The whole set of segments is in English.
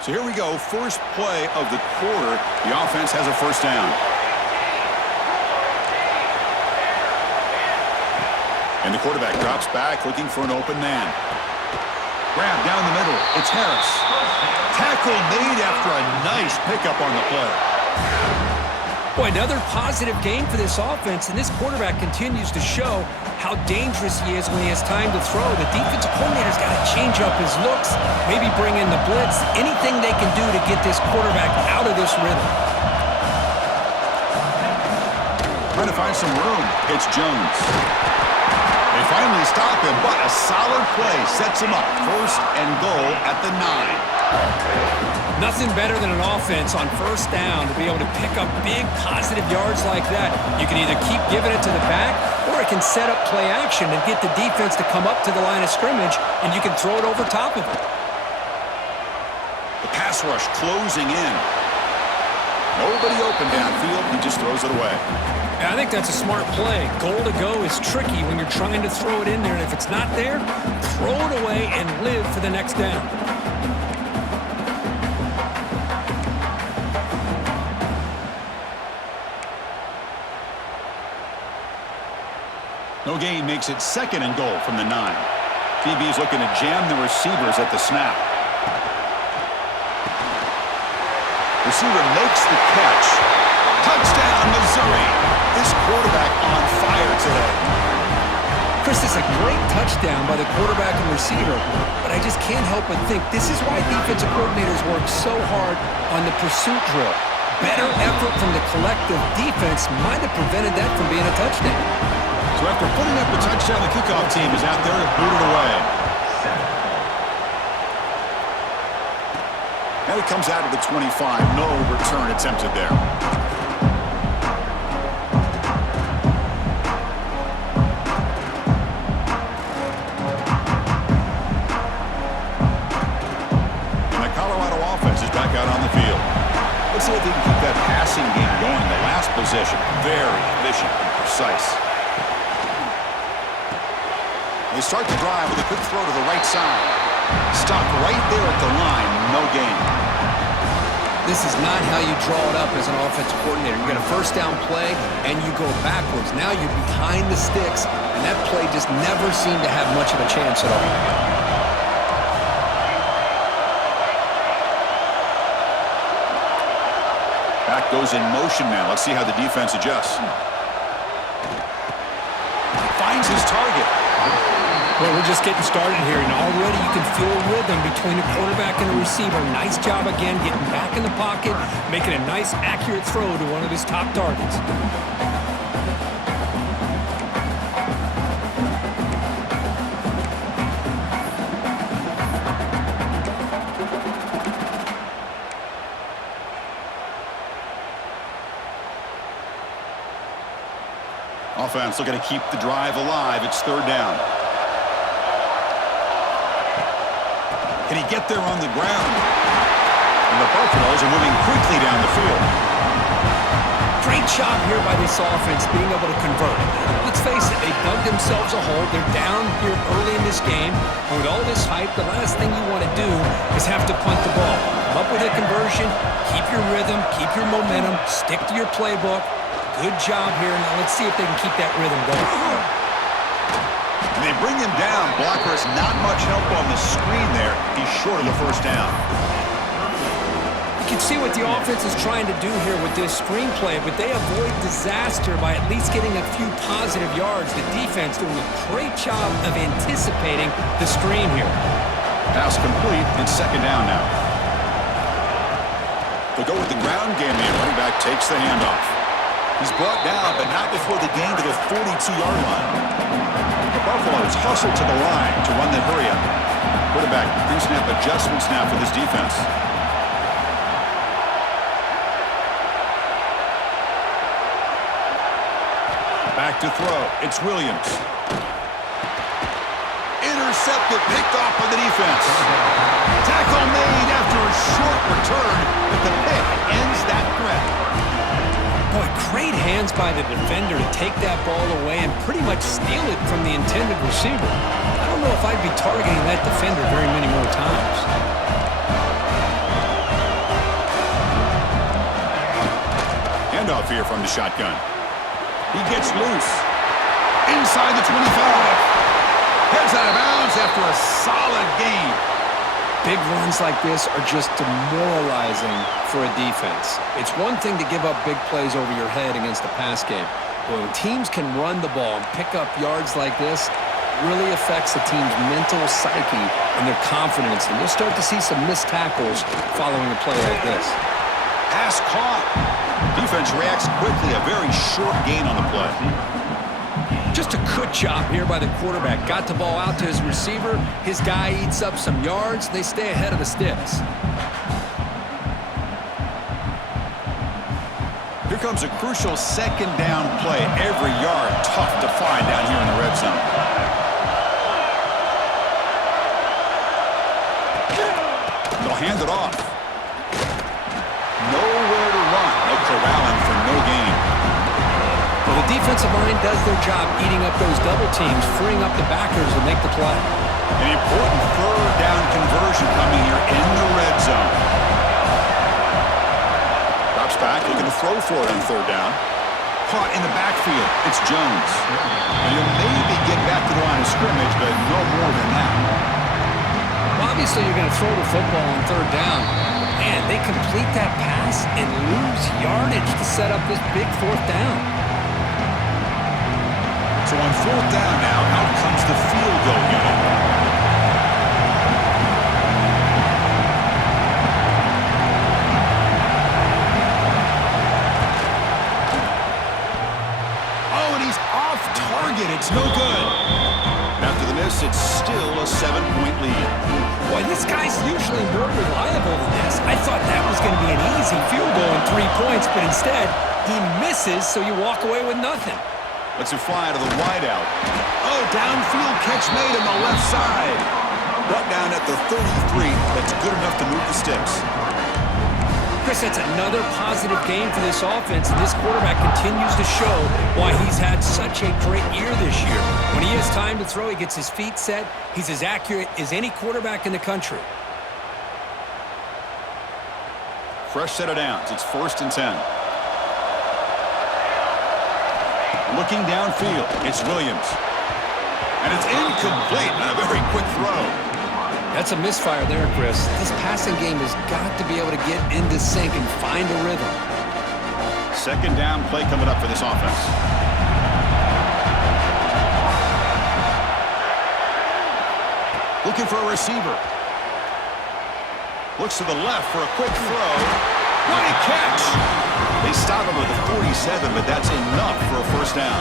So here we go, first play of the quarter. The offense has a first down. And the quarterback drops back, looking for an open man. Grab down the middle. It's Harris. Tackle made after a nice pickup on the play. Boy, another positive game for this offense, and this quarterback continues to show how dangerous he is when he has time to throw. The defensive coordinator's got to change up his looks, maybe bring in the blitz, anything they can do to get this quarterback out of this rhythm. Trying to find some room. It's Jones. They finally stop him, but a solid play sets him up. First and goal at the 9. Nothing better than an offense on first down to be able to pick up big positive yards like that. You can either keep giving it to the back, or it can set up play action and get the defense to come up to the line of scrimmage, and you can throw it over top of it. The pass rush closing in. Nobody open downfield. He just throws it away. Yeah, I think that's a smart play. Goal to go is tricky when you're trying to throw it in there, and if it's not there, throw it away and live for the next down. No gain makes it second and goal from the 9. DB is looking to jam the receivers at the snap. Receiver makes the catch. Touchdown, Missouri. This quarterback on fire today. Chris, this is a great touchdown by the quarterback and receiver, but I just can't help but think this is why defensive coordinators work so hard on the pursuit drill. Better effort from the collective defense might have prevented that from being a touchdown. So after putting up the touchdown, the kickoff team is out there to boot it away. Now he comes out of the 25. No return attempted there. And the Colorado offense is back out on the field. Let's see if he can keep that passing game going. The last possession, very efficient and precise. They start the drive with a quick throw to the right side. Stopped right there at the line. No gain. This is not how you draw it up as an offensive coordinator. You get a first down play, and you go backwards. Now you're behind the sticks, and that play just never seemed to have much of a chance at all. Back goes in motion now. Let's see how the defense adjusts. Finds his target. Well, we're just getting started here, and already you can feel a rhythm between a quarterback and a receiver. Nice job again getting back in the pocket, making a nice, accurate throw to one of his top targets. Offense looking to keep the drive alive. It's third down. Can he get there on the ground? And the Buffaloes are moving quickly down the field. Great job here by this offense being able to convert. Let's face it, they dug themselves a hole. They're down here early in this game. And with all this hype, the last thing you want to do is have to punt the ball. Come up with a conversion, keep your rhythm, keep your momentum, stick to your playbook. Good job here. Now let's see if they can keep that rhythm going. And they bring him down. Blocker has not much help on the screen there. He's short of the first down. You can see what the offense is trying to do here with this screenplay, but they avoid disaster by at least getting a few positive yards. The defense doing a great job of anticipating the screen here. Pass complete. It's second down now. They'll go with the ground game here. Running back takes the handoff. He's brought down, but not before the gain to the 42-yard line. The Buffaloes hustle to the line to run the hurry-up. Quarterback pre-snap adjustments now for this defense. Back to throw. It's Williams. Intercepted, picked off by the defense. Tackle made after a short return, but the pick ends that threat. Boy, great hands by the defender to take that ball away and pretty much steal it from the intended receiver. I don't know if I'd be targeting that defender very many more times. here from the shotgun. He gets loose. Inside the 25. Heads out of bounds after a solid gain. Big runs like this are just demoralizing for a defense. It's one thing to give up big plays over your head against a pass game. But when teams can run the ball and pick up yards like this, it really affects a team's mental psyche and their confidence. And you'll start to see some missed tackles following a play like this. Pass caught. Defense reacts quickly. A very short gain on the play. Just a good job here by the quarterback. Got the ball out to his receiver. His guy eats up some yards. They stay ahead of the sticks. Here comes a crucial second down play. Every yard tough to find down here in the red zone. They'll hand it off. Nowhere to run. They're corralling for no gain. Well, the defensive line does their job eating up those double teams, freeing up the backers to make the play. An important third down conversion coming here in the red zone. Drops back, looking to throw for it on third down. Caught in the backfield. It's Jones. And he'll maybe get back to the line of scrimmage, but no more than that. Well, obviously, you're going to throw the football on third down. Man, they complete that pass and lose yardage to set up this big fourth down. So on fourth down now, out comes the field goal unit. Oh, and he's off target. It's no good. And after the miss, it's still a 7-point lead. Boy, this guy's usually more reliable than this. I thought that was going to be an easy field goal and 3 points, but instead, he misses, so you walk away with nothing. Lets it fly to the wideout. Oh, downfield catch made on the left side. Brought down at the 33. That's good enough to move the sticks. Chris, that's another positive game for this offense, and this quarterback continues to show why he's had such a great year this year. When he has time to throw, he gets his feet set. He's as accurate as any quarterback in the country. Fresh set of downs. It's 1st and 10. Looking downfield, it's Williams. And it's incomplete on a very quick throw. That's a misfire there, Chris. This passing game has got to be able to get into sync and find a rhythm. Second down play coming up for this offense. Looking for a receiver. Looks to the left for a quick throw. What a catch! They stop him with a 47, but that's enough for a first down.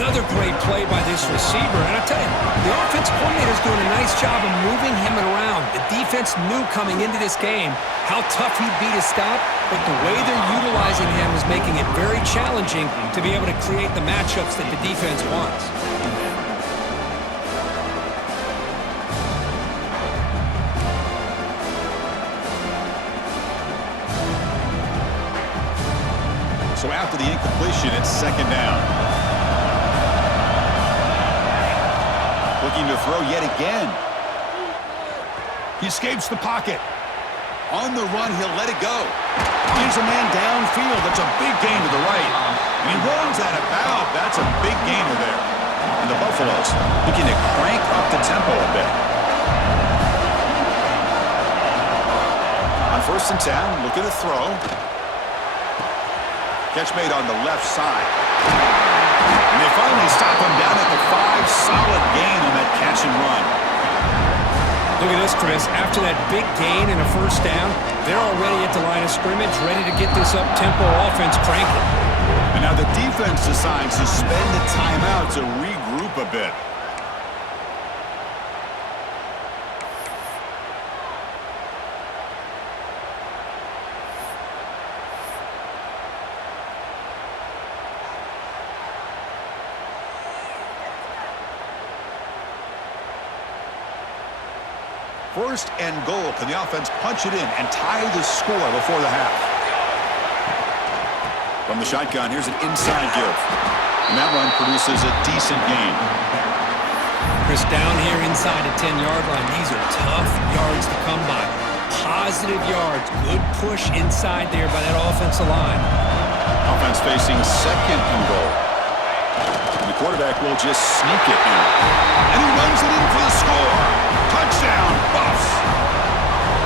Another great play by this receiver. And I tell you, the offense coordinator's doing a nice job of moving him around. The defense knew coming into this game how tough he'd be to stop, but the way they're utilizing him is making it very challenging to be able to create the matchups that the defense wants. So after the incompletion, it's second down. Looking to throw yet again. He escapes the pocket. On the run, he'll let it go. Finds a man downfield. That's a big gain to the right. And he runs out of bounds. That's a big gainer there. And the Buffaloes looking to crank up the tempo a bit. On 1st and 10, looking to throw. Catch made on the left side. And they finally stop him down at the 5. Solid gain on that catch and run. Look at this, Chris. After that big gain and a first down, they're already at the line of scrimmage, ready to get this up-tempo offense cranking. And now the defense decides to spend the timeout to regroup a bit. First and goal. Can the offense punch it in and tie the score before the half? From the shotgun, here's an inside give. And that run produces a decent gain. Chris, down here inside the 10-yard line, these are tough yards to come by. positive yards. Good push inside there by that offensive line. Offense facing second and goal. And the quarterback will just sneak it in. And he runs it in for the score. Touchdown, Buffs.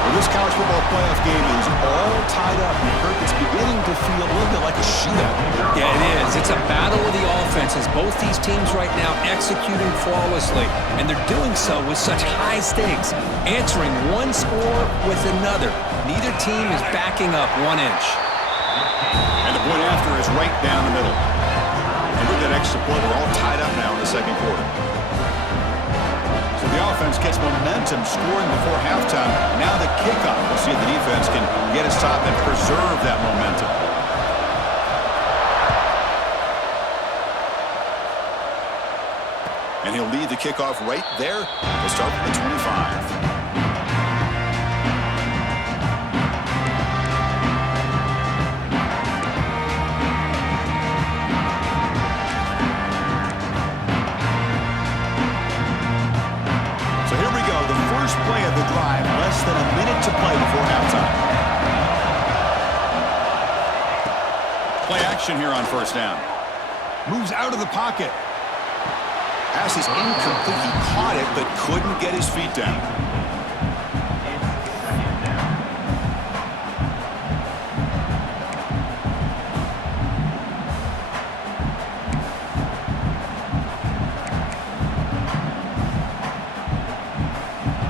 Well, this college football playoff game is all tied up. And Kirk, it's beginning to feel a little bit like a shootout. Yeah, it is. It's a battle of the offenses. Both these teams right now executing flawlessly. And they're doing so with such high stakes. Answering one score with another. Neither team is backing up 1 inch. And the point after is right down the middle. And with that extra point, we're all tied up now in the second quarter. So the offense gets momentum scoring before halftime. Now the kickoff. We'll see if the defense can get a stop and preserve that momentum. And he'll lead the kickoff right there to start at the 25. Play of the drive, less than a minute to play before halftime. Play action here on first down. Moves out of the pocket. Pass is incomplete. He caught it, but couldn't get his feet down.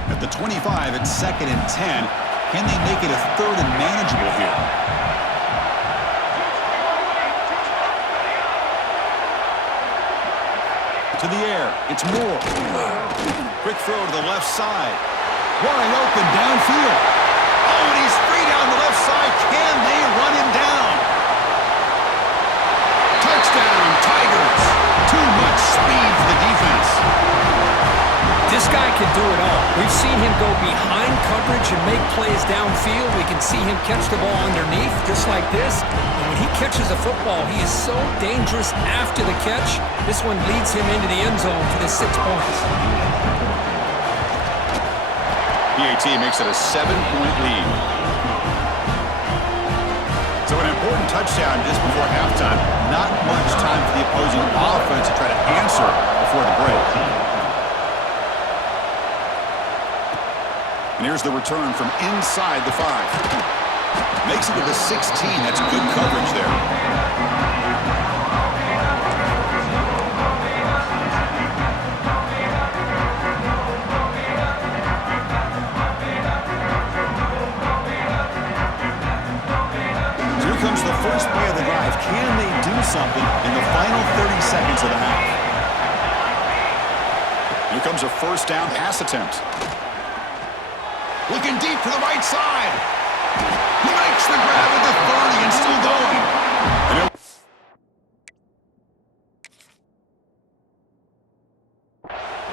At the 25, it's 2nd and 10. Can they make it a 3rd and manageable here? To the air, it's Moore. Quick throw to the left side. Wide open downfield. Oh, and he's free down the left side. Can they run him down? Touchdown, Tigers. Too much speed for the defense. This guy can do it all. We've seen him go behind coverage and make plays downfield. We can see him catch the ball underneath, just like this. And when he catches a football, he is so dangerous after the catch. This one leads him into the end zone for the 6 points. PAT makes it a 7-point lead. So an important touchdown just before halftime. Not much time for the opposing offense to try to answer before the break. And here's the return from inside the 5. Makes it to the 16. That's good coverage there. So here comes the first play of the drive. Can they do something in the final 30 seconds of the half? Here comes a first down pass attempt. Looking deep to the right side. He makes the grab at the 30 and still going.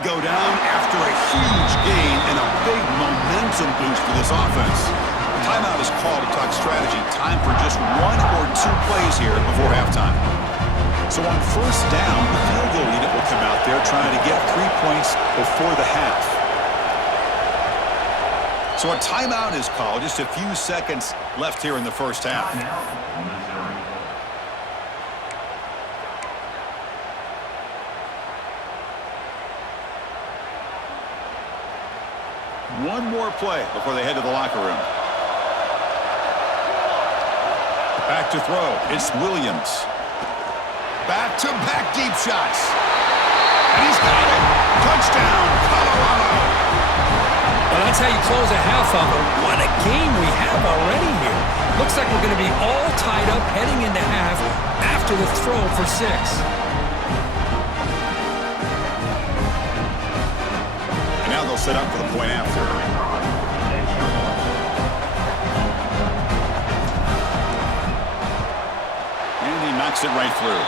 Go down after a huge gain and a big momentum boost for this offense. Timeout is called to talk strategy. Time for just 1 or 2 plays here before halftime. So on first down, the field goal unit will come out there trying to get 3 points before the half. So a timeout is called. Just a few seconds left here in the first half. One more play before they head to the locker room. Back to throw. It's Williams. Back-to-back deep shots. And he's got it. Touchdown, Colorado. Well, that's how you close a half of it. What a game we have already here. Looks like we're going to be all tied up heading into half after the throw for 6. And now they'll set up for the point after. And he knocks it right through.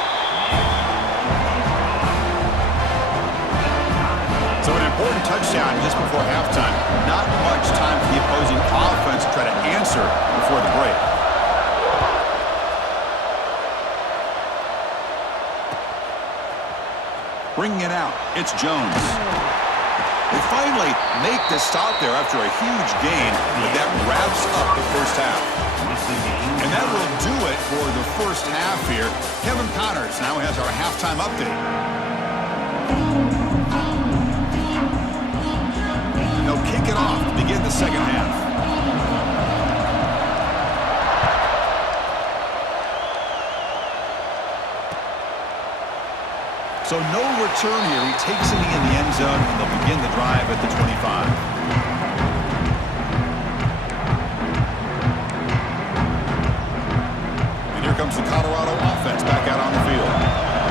So an important touchdown just before halftime. Not much time for the opposing offense to try to answer before the break. Bringing it out, it's Jones. They finally make the stop there after a huge gain, but that wraps up the first half. And that will do it for the first half here. Kevin Connors now has our halftime update. And they'll kick it off to begin the second half. So no return here. He takes it in the end zone, and they'll begin the drive at the 25. And here comes the Colorado offense back out on the field.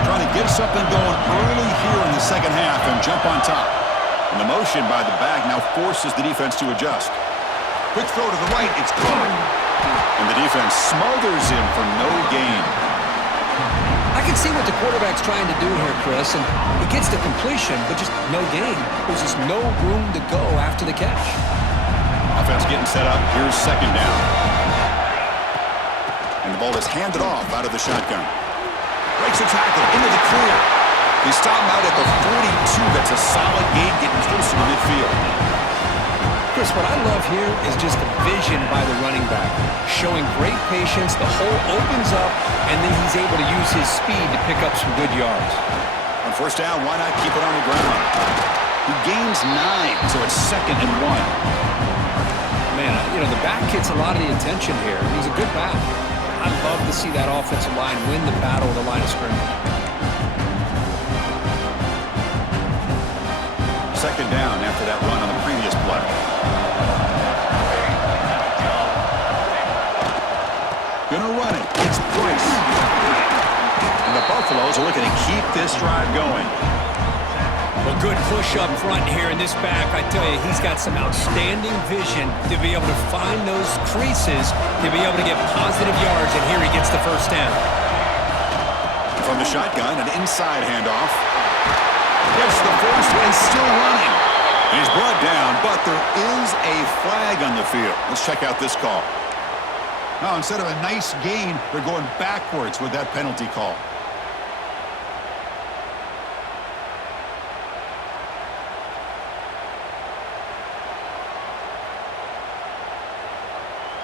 Trying to get something going early here in the second half and jump on top. And the motion by the back now forces the defense to adjust. Quick throw to the right. It's caught. And the defense smothers him for no gain. I can see what the quarterback's trying to do here, Chris, and he gets the completion, but just no gain. There's just no room to go after the catch. Offense getting set up. Here's second down. And the ball is handed off out of the shotgun. Breaks a tackle into the clear. They stop him out at the 42. That's a solid gain, getting closer to midfield. Chris, what I love here is just the vision by the running back. Showing great patience, the hole opens up, and then he's able to use his speed to pick up some good yards. On first down, why not keep it on the ground? He gains 9, so it's 2nd and 1. Man, the back gets a lot of the attention here. He's a good back. I'd love to see that offensive line win the battle at the line of scrimmage. Second down after that run on the previous play. Gonna run it. It's Bryce. And the Buffaloes are looking to keep this drive going. Well, good push up front here in this back. I tell you, he's got some outstanding vision to be able to find those creases, to be able to get positive yards, and here he gets the first down. From the shotgun, an inside handoff. Gets the first and still running. He's brought down, but there is a flag on the field. Let's check out this call. Now, instead of a nice gain, they're going backwards with that penalty call.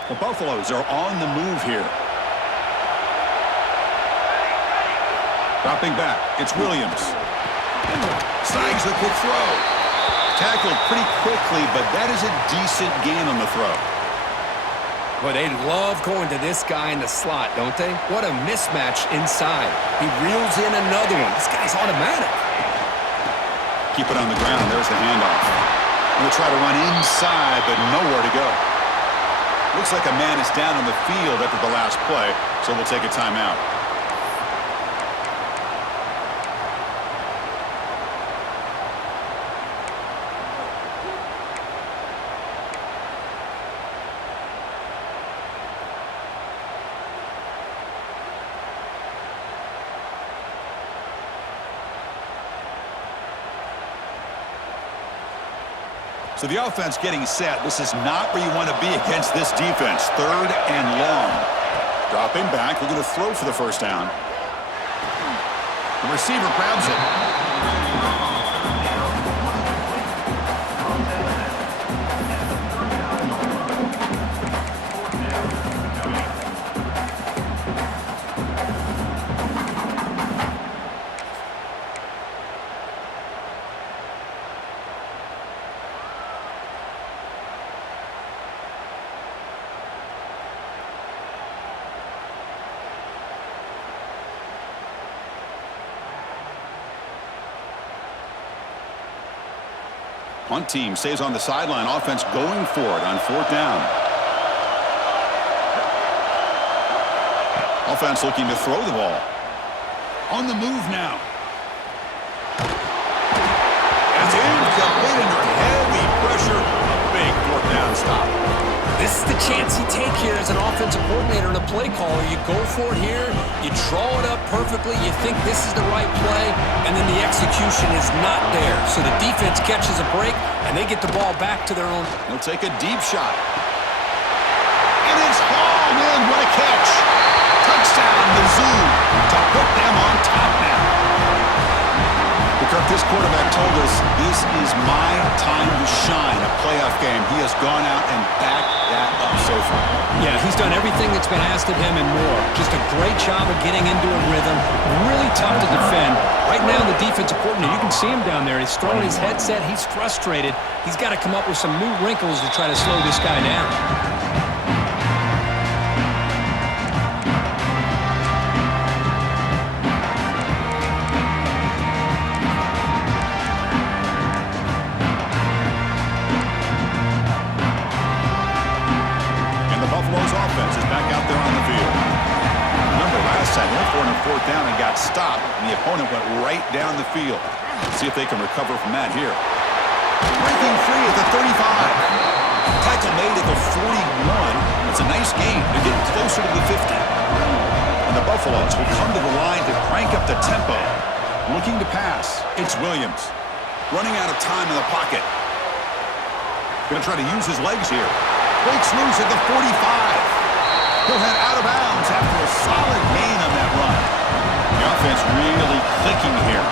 The Buffaloes are on the move here. Dropping back, it's Williams. Snags the quick throw. Tackled pretty quickly, but that is a decent gain on the throw. Well, they love going to this guy in the slot, don't they? What a mismatch inside. He reels in another one. This guy's automatic. Keep it on the ground. There's the handoff. Going to try to run inside, but nowhere to go. Looks like a man is down on the field after the last play, so we'll take a timeout. So the offense getting set. This is not where you want to be against this defense. 3rd and long. Dropping back. We're going to throw for the first down. The receiver grabs it. Punt team stays on the sideline. Offense going for it on 4th down. Offense looking to throw the ball. On the move now. It's incomplete under heavy pressure. A big 4th down stop. This is the chance you take here as an offensive coordinator and a play caller. You go for it here, you draw it up perfectly, you think this is the right play, and then the execution is not there. So the defense catches a break, and they get the ball back to their own. He'll take a deep shot. And it's hauled in. What a catch. Touchdown, Mizzou, to put them on top now. The Kirk, this quarterback told us this is my time to shine, a playoff game. He has gone out and backed that up so far. Yeah, he's done everything that's been asked of him and more. Just a great job of getting into a rhythm. Really tough to defend. Right now, the defensive coordinator, you can see him down there. He's throwing his headset. He's frustrated. He's got to come up with some new wrinkles to try to slow this guy down. Fourth down and got stopped, and the opponent went right down the field. Let's see if they can recover from that here. Breaking free at the 35. Tackle made at the 41. It's a nice gain. They're getting closer to the 50. And the Buffaloes will come to the line to crank up the tempo. Looking to pass. It's Williams. Running out of time in the pocket. Going to try to use his legs here. Breaks loose at the 45. He'll head out of bounds after a solid gain on that run. The offense really clicking here.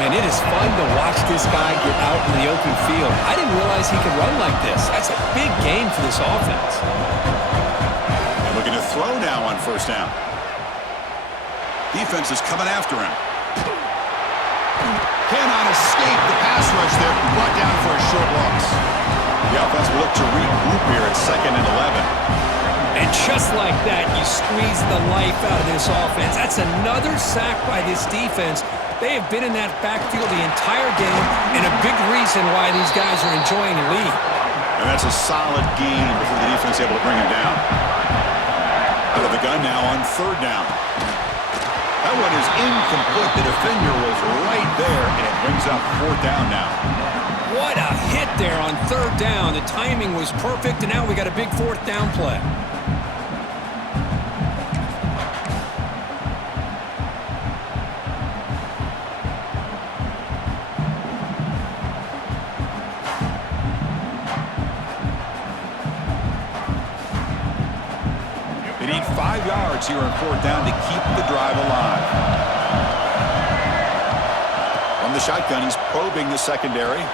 Man, it is fun to watch this guy get out in the open field. I didn't realize he could run like this. That's a big gain for this offense. They're looking to throw now on first down. Defense is coming after him. Cannot escape the pass rush there. Brought down for a short loss. The offense will look to regroup here at 2nd and 11. And just like that, you squeeze the life out of this offense. That's another sack by this defense. They have been in that backfield the entire game, and a big reason why these guys are enjoying the lead. And that's a solid gain before the defense able to bring him down. Out of the gun now on third down. That one is incomplete. The defender was right there, and it brings up fourth down now. What a hit there on third down. The timing was perfect, and now we got a big fourth down play. They need 5 yards here on fourth down to keep the drive alive. From the shotgun, he's probing the secondary.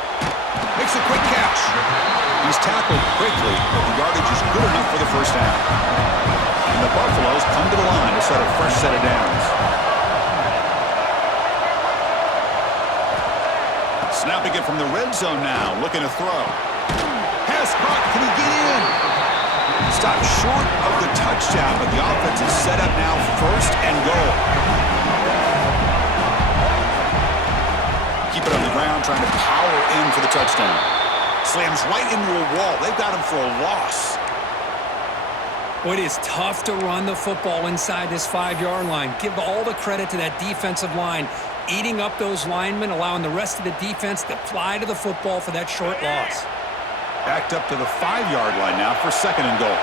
Makes a quick catch. He's tackled quickly, but the yardage is good enough for the first down. And the Buffaloes come to the line to set a fresh set of downs. Snapping it from the red zone now, looking to throw. Pass caught, can he get in? Stopped short of the touchdown, but the offense is set up now, first and goal. Keep it on the ground, trying to power in for the touchdown. Slams right into a wall. They've got him for a loss. Well, it is tough to run the football inside this 5-yard line. Give all the credit to that defensive line, eating up those linemen, allowing the rest of the defense to fly to the football for that short loss. Backed up to the 5-yard line now for second and goal.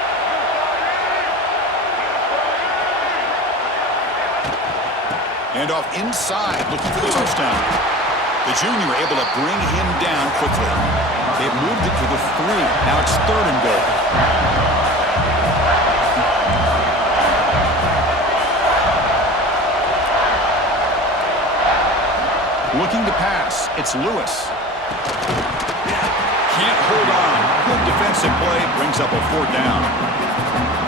And off inside, looking for the touchdown. The junior able to bring him down quickly. They've moved it to the 3. Now it's third and goal. Looking to pass. It's Lewis. Can't hold on. Good defensive play. Brings up a fourth down.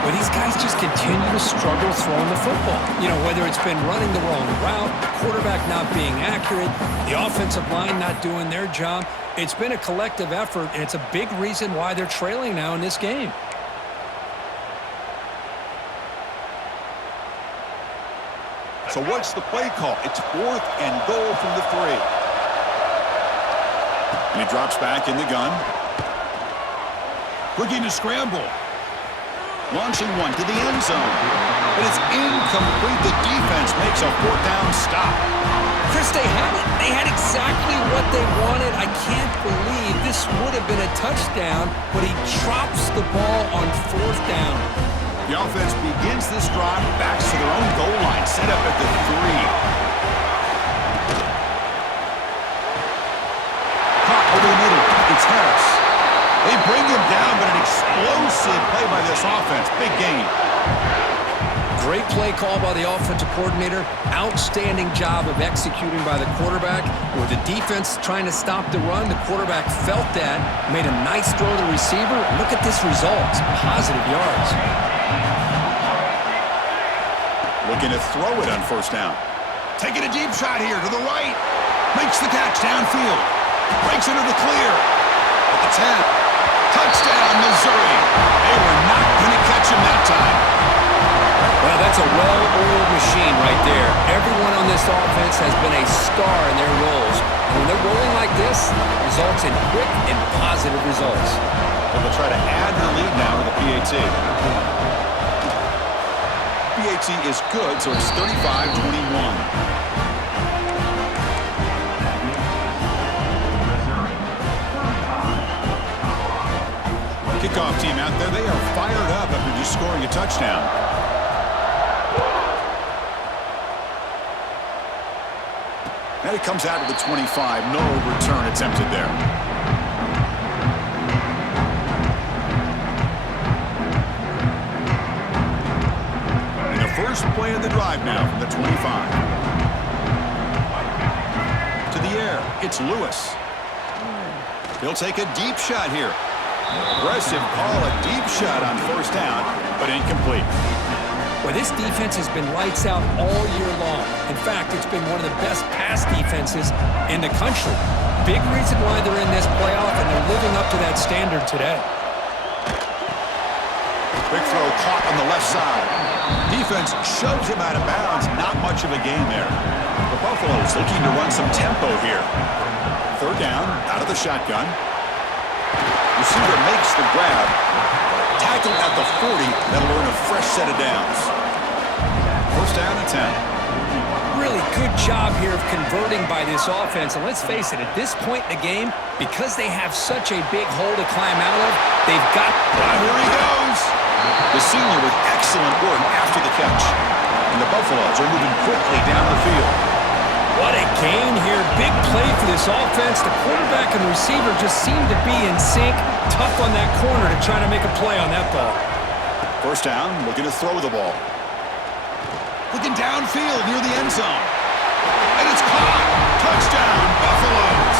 Well, these guys just continue to struggle throwing the football. You know, whether it's been running the wrong route, the quarterback not being accurate, the offensive line not doing their job. It's been a collective effort, and it's a big reason why they're trailing now in this game. So what's the play call? It's fourth and goal from the 3. And he drops back in the gun. Looking to scramble. Launching one to the end zone. But it's incomplete. The defense makes a fourth down stop. Chris, they had it. They had exactly what they wanted. I can't believe this would have been a touchdown, but he drops the ball on fourth down. The offense begins this drive, backs to their own goal line, set up at the 3. Caught over the middle. It's Harris. They bring him down, but an explosive play by this offense. Big gain. Great play call by the offensive coordinator. Outstanding job of executing by the quarterback. With the defense trying to stop the run, the quarterback felt that, made a nice throw to the receiver. Look at this result. Positive yards. Looking to throw it on first down. Taking a deep shot here to the right. Makes the catch downfield. Breaks into the clear. At the 10. Touchdown, Missouri. They were not going to catch him that time. Well, that's a well-oiled machine right there. Everyone on this offense has been a star in their roles. And when they're rolling like this, it results in quick and positive results. And they'll try to add the lead now with the PAT. PAT is good, so it's 35-21. Kickoff team out there. They are fired up after just scoring a touchdown. And it comes out to the 25. No return attempted there. And the first play of the drive now from the 25. To the air. It's Lewis. He'll take a deep shot here. Aggressive call, a deep shot on first down, but incomplete. Well, this defense has been lights out all year long. In fact, it's been one of the best pass defenses in the country. Big reason why they're in this playoff, and they're living up to that standard today. Quick throw caught on the left side. Defense shoves him out of bounds. Not much of a gain there. The Buffaloes looking to run some tempo here. Third down, out of the shotgun. Receiver makes the grab. Tackle at the 40. That'll earn a fresh set of downs. First down and 10. Really good job here of converting by this offense. And let's face it, at this point in the game, because they have such a big hole to climb out of, they've got... Here he goes. The senior with excellent work after the catch. And the Buffaloes are moving quickly down the field. What a gain here. Big play for this offense. The quarterback and the receiver just seem to be in sync. Tough on that corner to try to make a play on that ball. First down, looking to throw the ball. Looking downfield near the end zone. And it's caught. Touchdown, Buffaloes.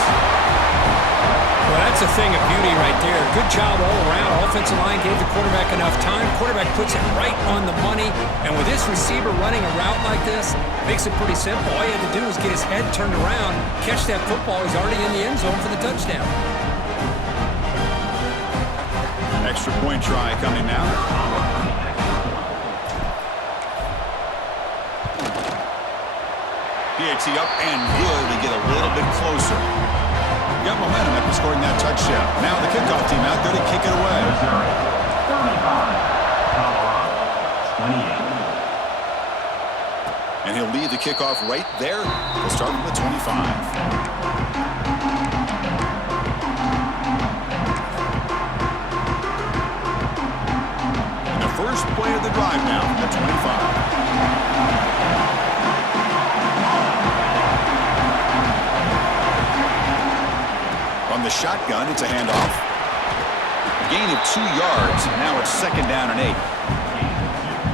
Well, that's a thing of beauty right there. Good job all around. Offensive line gave the quarterback enough time. Quarterback puts it right on the money. And with this receiver running a route like this, makes it pretty simple. All he had to do was get his head turned around, catch that football. He's already in the end zone for the touchdown. Extra point try coming now. PAT up and good to get a little bit closer. Got momentum after scoring that touchdown. Now the kickoff team out there to kick it away. 35, 28. And he'll lead the kickoff right there. We'll start from the 25. And the first play of the drive now from the 25. On the shotgun, it's a handoff. A gain of 2 yards. Now it's second down and 8.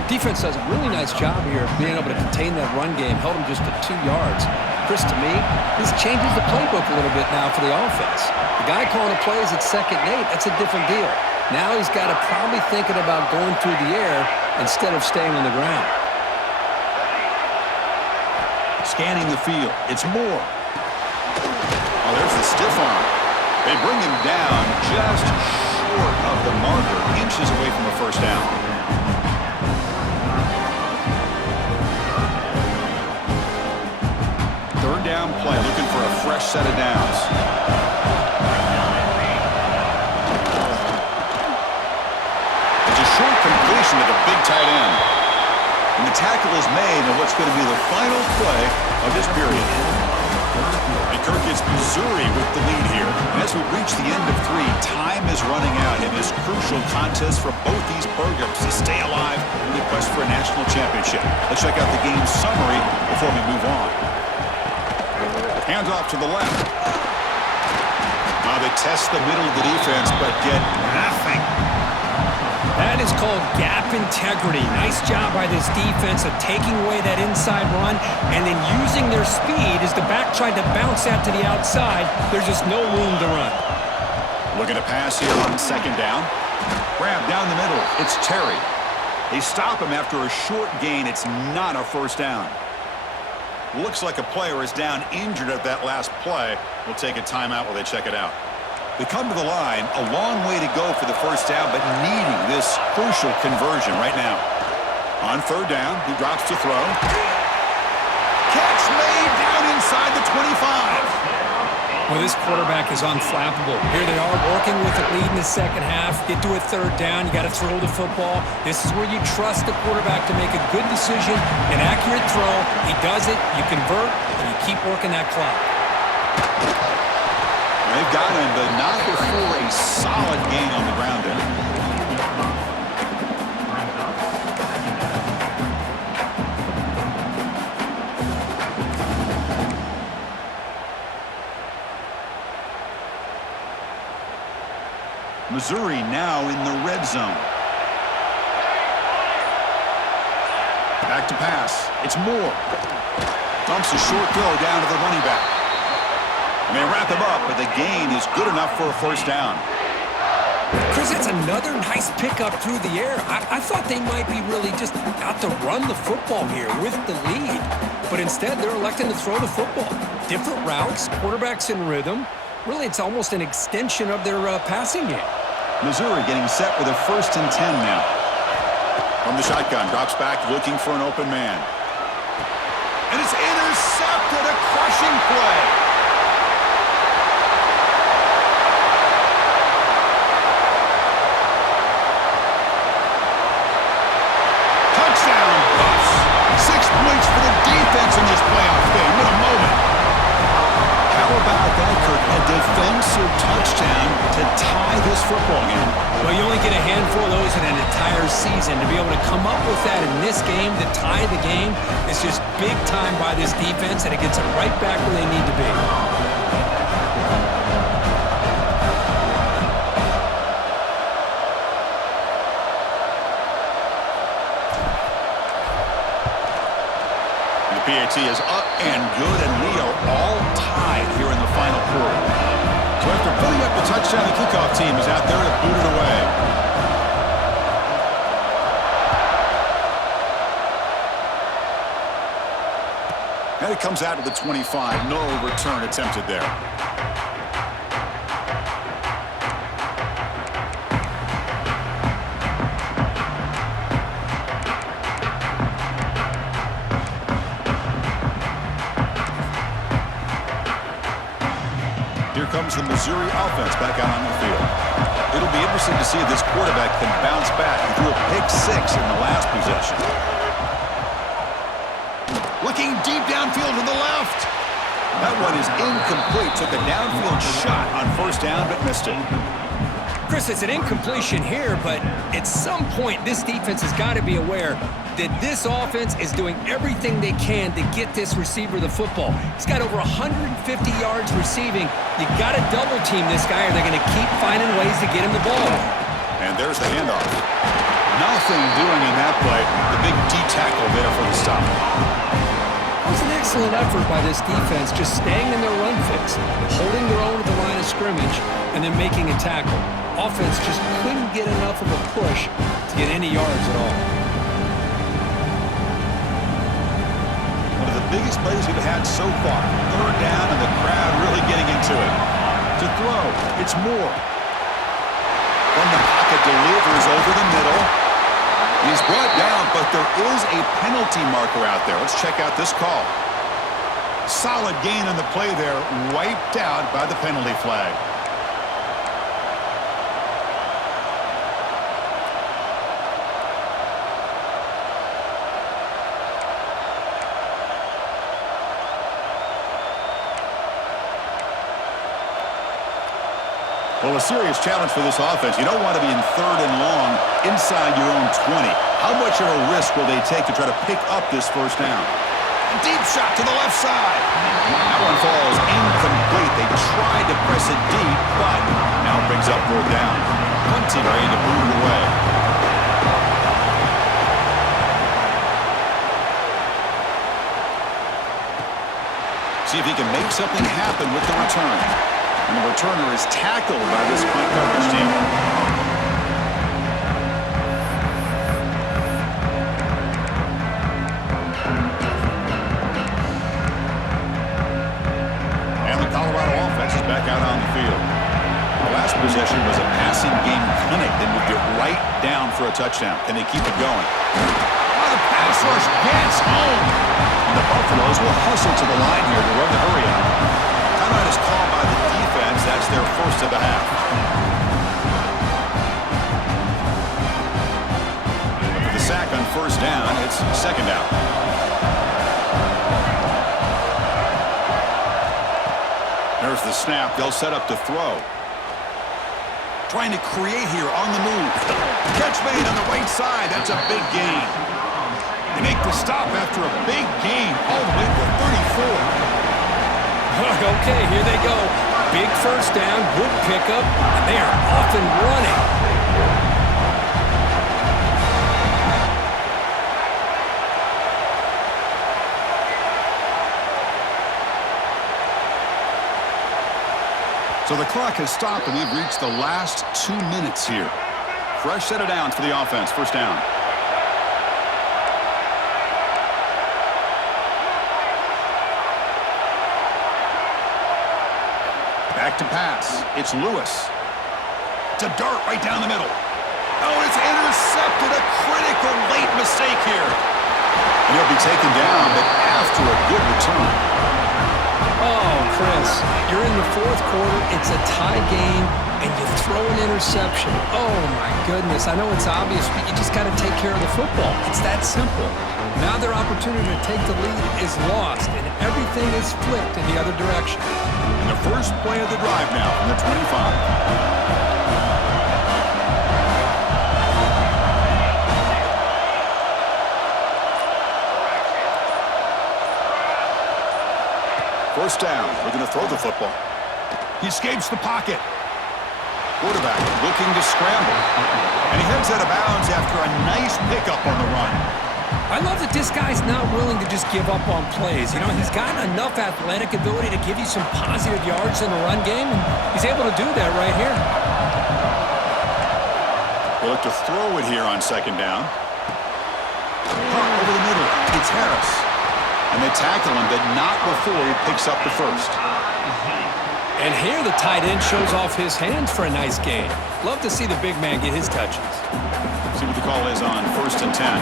Defense does a really nice job here of being able to contain that run game. Held him just to 2 yards. Chris, to me, this changes the playbook a little bit now for the offense. The guy calling the plays at second and 8, that's a different deal. Now he's got to probably thinking about going through the air instead of staying on the ground. Scanning the field. It's Moore. Oh, there's the stiff arm. They bring him down just short of the marker, inches away from a first down. Third down play, looking for a fresh set of downs. It's a short completion to the big tight end. And the tackle is made on what's going to be the final play of this period. And Kirk gets Missouri with the lead here. And as we reach the end of 3, time is running out in this crucial contest for both these programs to stay alive in the quest for a national championship. Let's check out the game summary before we move on. Hands off to the left. Now they test the middle of the defense, but get nothing. That is called gap integrity. Nice job by this defense of taking away that inside run and then using their speed as the back tried to bounce that to the outside. There's just no room to run. Looking to pass here on second down. Grab down the middle. It's Terry. They stop him after a short gain. It's not a first down. Looks like a player is down injured at that last play. We'll take a timeout while they check it out. They come to the line, a long way to go for the first down, but needing this crucial conversion right now. On third down, he drops to throw. Catch made down inside the 25. Well, this quarterback is unflappable. Here they are working with the lead in the second half. Get to a third down, you got to throw the football. This is where you trust the quarterback to make a good decision, an accurate throw. He does it, you convert, and you keep working that clock. They've got him, but not before a solid gain on the ground there. Missouri now in the red zone. Back to pass. It's Moore. Dumps a short throw down to the running back. And they wrap him up, but the gain is good enough for a first down. Chris, it's another nice pickup through the air. I thought they might be really just out to run the football here with the lead. But instead, they're electing to throw the football. Different routes, quarterbacks in rhythm. Really, it's almost an extension of their passing game. Missouri getting set with a 1st and 10 now. From the shotgun, drops back looking for an open man. And it's intercepted, a crushing play. Touchdown, Buffs. 6 points for the defense in this playoff game. What a moment. How about that, Kirk? A defensive touchdown to tie this football game. Well, you only get a handful of those in an entire season. To be able to come up with that in this game, to tie the game, is just big time by this defense, and it gets them right back where they need to be. The PAT is up and good, and we are all tied here in the final quarter. So after putting up the touchdown, the kickoff team is out there to boot it away. And it comes out to the 25. No return attempted there. Here comes the Missouri offense back out on the field. It'll be interesting to see if this quarterback can bounce back. He threw a pick 6 in the last possession. Looking deep downfield to the left. That one is incomplete. Took a downfield shot on first down, but missed it. Chris, it's an incompletion here, but at some point, this defense has got to be aware that this offense is doing everything they can to get this receiver the football. He's got over 150 yards receiving. You got to double team this guy, or they're going to keep finding ways to get him the ball. And there's the handoff. Nothing doing in that play. The big D tackle there for the stop. It was an excellent effort by this defense, just staying in their run fix, holding their own at the line of scrimmage, and then making a tackle. Offense just couldn't get enough of a push to get any yards at all. One of the biggest plays we've had so far. Third down, and the crowd really getting into it. To throw, it's Moore. From the pocket, delivers over the middle. He's brought down, but there is a penalty marker out there. Let's check out this call. Solid gain on the play there, wiped out by the penalty flag. Well, a serious challenge for this offense. You don't want to be in third and long inside your own 20. How much of a risk will they take to try to pick up this first down? A deep shot to the left side. That one falls incomplete. They tried to press it deep, but now it brings up fourth down. Punting ready to boot it away. he can make something happen with the return. And the returner is tackled by this punt coverage team. And the Colorado offense is back out on the field. The last possession was a passing game clinic. They moved it right down for a touchdown. Can they keep it going? Oh, the pass rush gets home. And the Buffaloes will hustle to the line here to run the hurry out. Timeout is called by the defense. That's their first of the half. For the sack on first down, it's second down. There's the snap. They'll set up to throw. Trying to create here on the move. Catch made on the right side. That's a big gain. They make the stop after a big gain all the way to 34. Okay, here they go. Big first down, good pickup, and they are off and running. So the clock has stopped, and we've reached the last 2 minutes here. Fresh set of downs for the offense. First down. Back to pass. It's Lewis. It's a dart right down the middle. Oh, it's intercepted. A critical late mistake here. And he'll be taken down, but after a good return. Oh, Chris, you're in the fourth quarter. It's a tie game, and you throw an interception. Oh, my goodness. I know it's obvious, but you just got to take care of the football. It's that simple. Now their opportunity to take the lead is lost, and everything is flipped in the other direction. And the first play of the drive now from the 25. First down. We're going to throw the football. He escapes the pocket. Quarterback looking to scramble. And he heads out of bounds after a nice pickup on the run. I love that this guy's not willing to just give up on plays. You know, he's got enough athletic ability to give you some positive yards in the run game, and he's able to do that right here. We'll look to throw it here on second down. Punt over the middle. It's Harris. And they tackle him, but not before he picks up the first. And here the tight end shows off his hands for a nice gain. Love to see the big man get his touches. See what the call is on 1st and 10.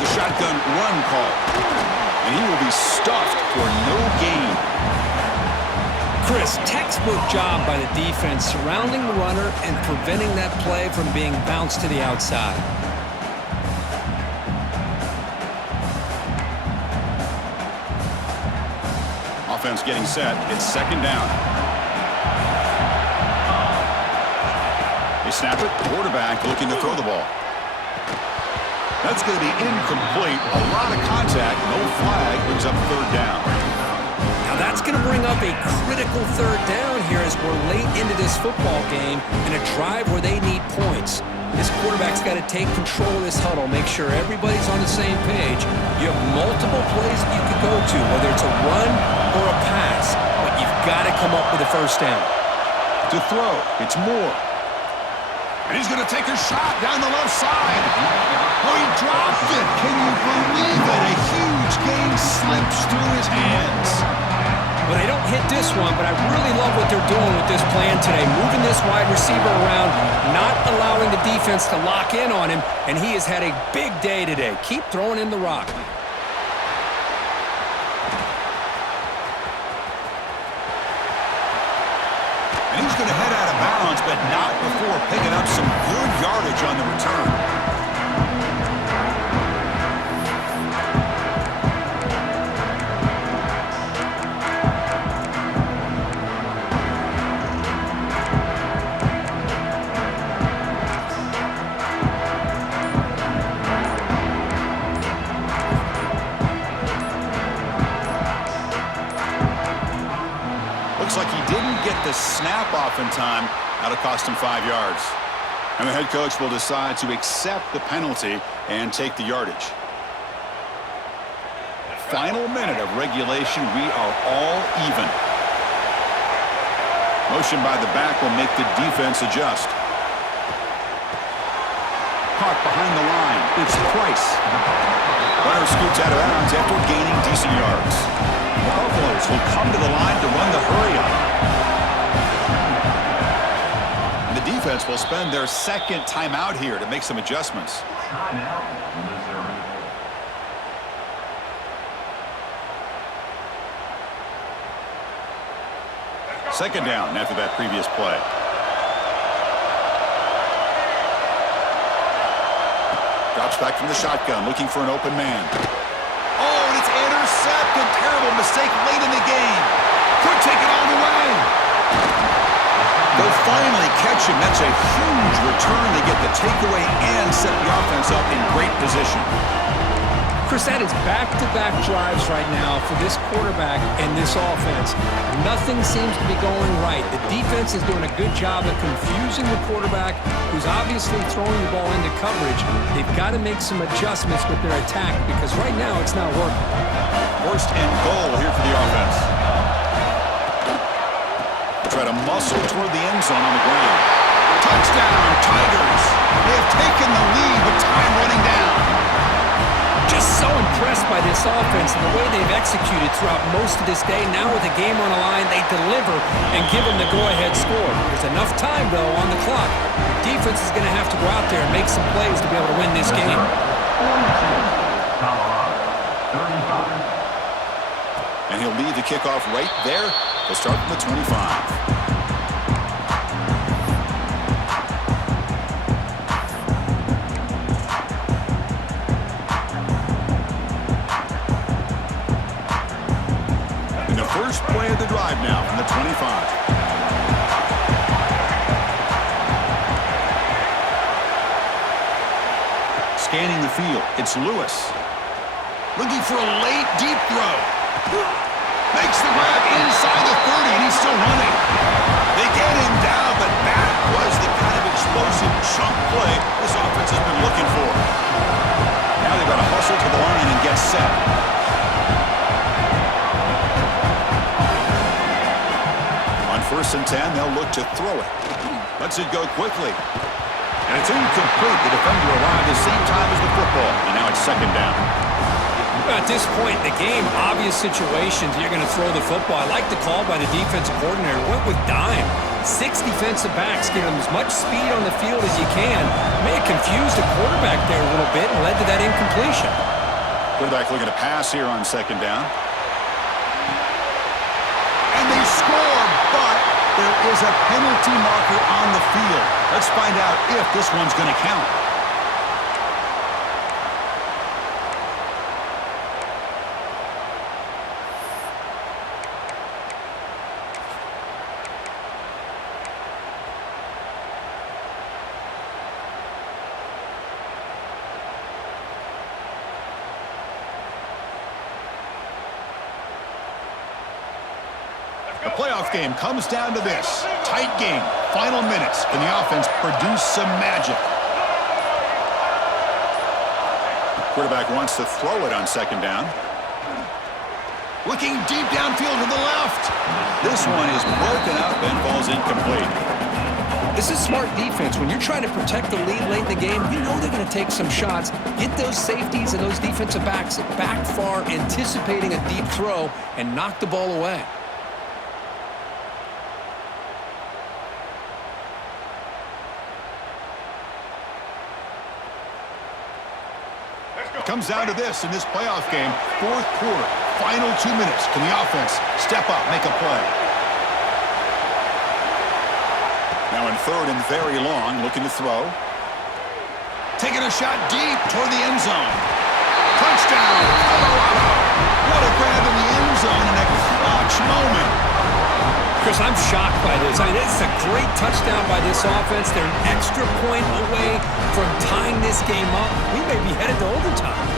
The shotgun run call. And he will be stuffed for no gain. Chris, textbook job by the defense surrounding the runner and preventing that play from being bounced to the outside. Offense getting set. It's second down. They snap it. Quarterback looking to throw the ball. That's going to be incomplete. A lot of contact. No flag. Brings up third down. Now that's going to bring up a critical third down here as we're late into this football game in a drive where they need points. This quarterback's got to take control of this huddle, make sure everybody's on the same page. You have multiple plays that you could go to, whether it's a run or a pass, but you've got to come up with a first down. To throw, it's Moore. And he's going to take a shot down the left side. Oh, he dropped it. Can you believe it? A huge gain slips through his hands. But they don't hit this one, but I really love what they're doing with this plan today. Moving this wide receiver around, not allowing the defense to lock in on him, and he has had a big day today. Keep throwing in the rock. And he's going to head out of bounds, but not before picking up some good yardage on the return. Looks like he didn't get the snap off in time. That'll cost him 5 yards. And the head coach will decide to accept the penalty and take the yardage. final minute of regulation. We are all even. Motion by the back will make the defense adjust. Caught behind the line. It's Price. Runner scoots out of bounds after gaining decent yards. The Buffaloes will come to the line to run the hurry-up. The defense will spend their second timeout here to make some adjustments. Second down after that previous play. Drops back from the shotgun, looking for an open man. Oh, and it's intercepted. Terrible mistake late in the game. Could take it all the way. They'll finally catch him. That's a huge return. They get the takeaway and set the offense up in great position. Chris, that is back-to-back drives right now for this quarterback and this offense. Nothing seems to be going right. The defense is doing a good job of confusing the quarterback, who's obviously throwing the ball into coverage. They've got to make some adjustments with their attack because right now it's not working. First and goal here for the offense. Try to muscle toward the end zone on the ground. Touchdown, Tigers! They have taken the lead, but time running down. Just so impressed by this offense and the way they've executed throughout most of this day. Now with the game on the line, they deliver and give them the go-ahead score. There's enough time, though, on the clock. The defense is going to have to go out there and make some plays to be able to win this game. And he'll lead the kickoff right there. They'll start from the 25. First play of the drive now from the 25. Scanning the field, it's Lewis. Looking for a late, deep throw. Makes the grab inside the 30, and he's still running. They get him down, but that was the kind of explosive chunk play this offense has been looking for. Now they've got to hustle to the line and get set. First and 10, they'll look to throw it. Lets it go quickly. And it's incomplete. The defender arrived at the same time as the football. And now it's second down. At this point in the game, obvious situations, you're going to throw the football. I like the call by the defensive coordinator. Went with dime. 6 defensive backs, give them as much speed on the field as you can. May have confused the quarterback there a little bit and led to that incompletion. Quarterback looking to pass here on second down. And they score, but there is a penalty marker on the field. Let's find out if this one's going to count. The playoff game comes down to this. Tight game. Final minutes. Can the offense produce some magic? Quarterback wants to throw it on second down. Looking deep downfield to the left. This one is broken up and falls incomplete. This is smart defense. When you're trying to protect the lead late in the game, you know they're going to take some shots. Get those safeties and those defensive backs back far, anticipating a deep throw, and knock the ball away. Comes down to this in this playoff game. Fourth quarter, final 2 minutes. Can the offense step up, make a play? Now in third and very long, looking to throw. Taking a shot deep toward the end zone. Touchdown, Colorado. What a grab in the end zone in a clutch moment. Chris, I'm shocked by this. I mean, it's a great touchdown by this offense. They're an extra point away from tying this game up. We may be headed to overtime.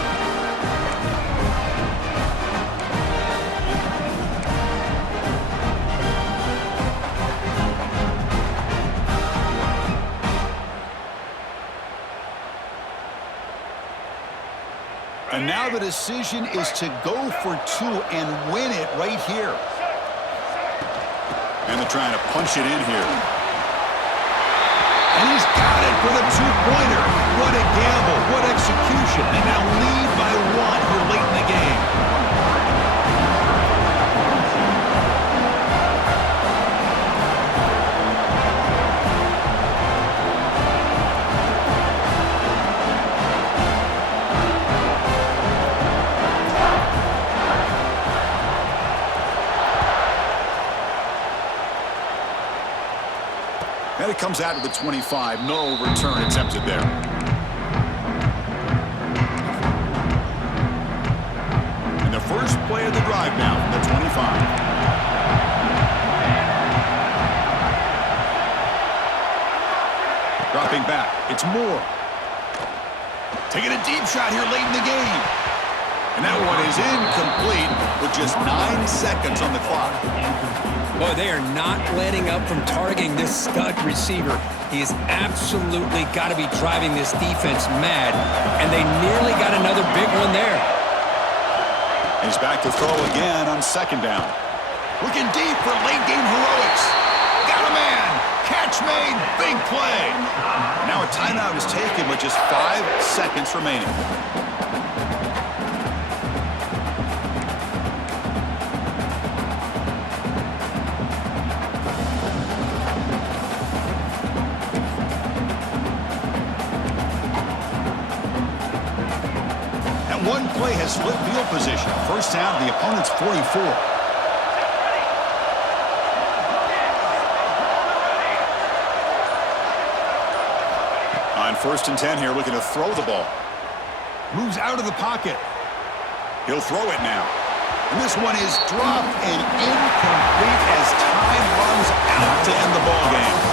And now the decision is to go for two and win it right here. And they're trying to punch it in here. And he's got it for the two-pointer. What a gamble. What execution. And now lead by one here late in the game. And it comes out to the 25. No return attempted there. And the first play of the drive now from the 25. Dropping back. It's Moore. Taking a deep shot here late in the game. And that one is incomplete with just 9 seconds on the clock. Boy, they are not letting up from targeting this stud receiver. He has absolutely got to be driving this defense mad, and they nearly got another big one there. He's back to throw again on second down. Looking deep for late-game heroics. Got a man. Catch made. Big play. Now a timeout is taken with just 5 seconds remaining. One play has split field position. First down to the opponent's 44. On 1st and 10 here, looking to throw the ball. Moves out of the pocket. He'll throw it now. And this one is dropped and incomplete as time runs out to end the ball game.